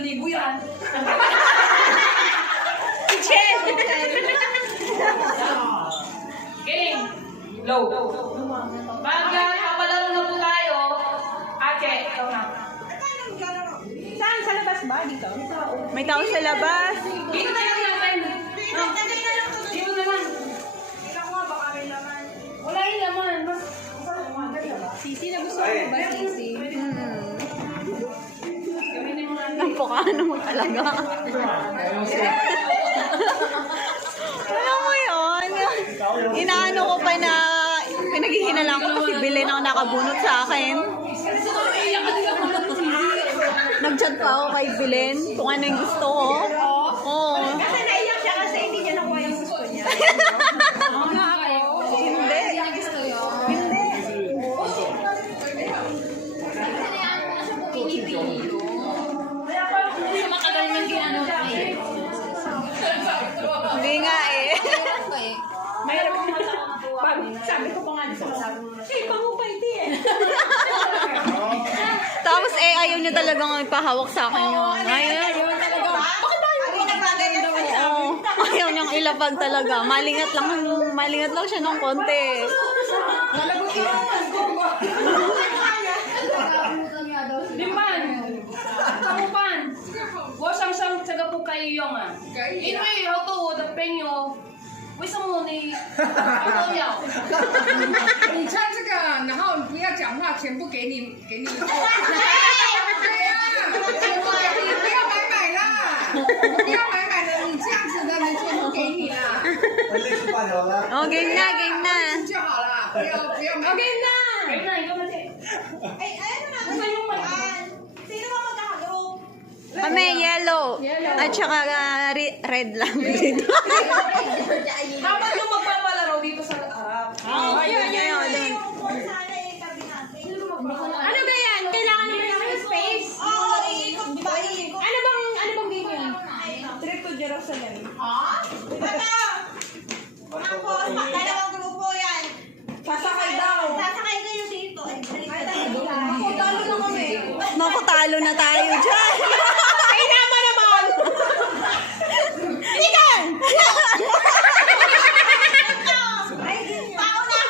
1,000 yan. Chen! Kiling. Low. Papalaro na po tayo. Ate, ikaw na. Saan? Sa labas ba? Dito? May tao sa labas. Dito na lang natin. Dito na lang. Wala yung laman. Sisi, nagustuhan mo ba, Sisi? Nampukano mo talaga. Alam mo yun? Inaano ko pa na pinaghihinalang ko kasi Belen ang nakabunot sa akin. Nag-chat pa ako kay Belen kung ano yung gusto ko. Oo. Kasi naiyak siya kasi hindi niya nakuha yung gusto niya. Hindi. Hindi. Hindi nga eh. Mayroon akong matawag. Sabi ko pa nga, sabi mo na, hey, pangupa ito eh. Tapos ayaw niya talagang ipahawak sa akin yun. Ayaw. Bakit tayo? Ay, nagpagayan pa siya. Oo. Ayaw niyang ilapag talaga. Malingat lang siya ng konti. Limpan. Kamupan. Wasang-sang tsaga po kayo yung Inwe, hoto, dapeng yo. Wisa mo ni. Ito yaw. 你穿这个，然后不要讲话，全部给你，给你。对呀，全部给你，不要买啦，不要买的，你这样子的人全部给你啦， Oh, game na. 就好了，不要买。 Okay na. Kayo na, ikaw na siya. Ay, ano na? Ano yung magaan? Sino ba magkakagroup? Kami yellow. At saka red lang dito. Dapat yung magpapalaro dito sa harap. Ayun. Sana yung tabi natin. Ano ganyan? Kailangan naman ng space? Oo, iikot, di ba? Iikot. Ano bang video yan? Trip to Jerusalem. Ha? Bata! Mga boss, dalawang grupo yan. Sasakay daw. Sasakay kayo dito. Ay, ako, talo na kami. Naku, talo na tayo dyan. Ay, naman naman. Ikan! Ay, pauna!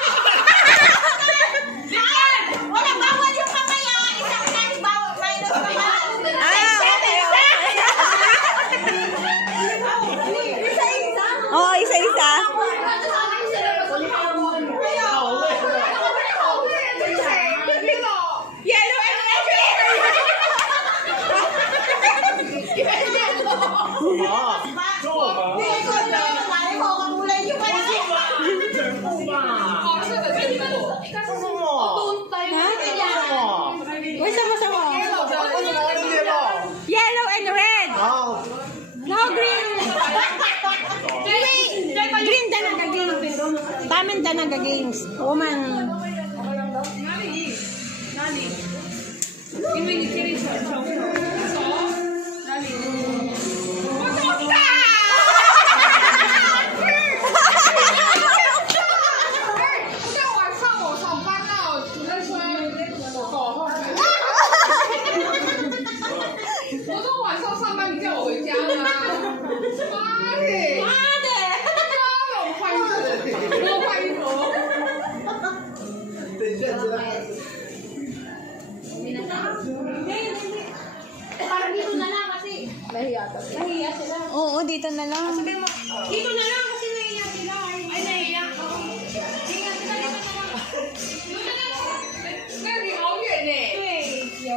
Wala bawal yung kamay ah. Isang times bawal. Minus pa yan. Isa-isa. Oo, isa-isa. Yellow and red. Uy, sama-sama. Yellow and red. No, green. Green danaga games. Tamen danaga games. Woman. Inwe ni Kirin siya. Parang dito na lang kasi. Nahiya sila. Oo, dito na lang. Dito na lang kasi nahiya sila. Ay, nahiya. Nahiya sila dito na lang. 那你好远呢。对，有。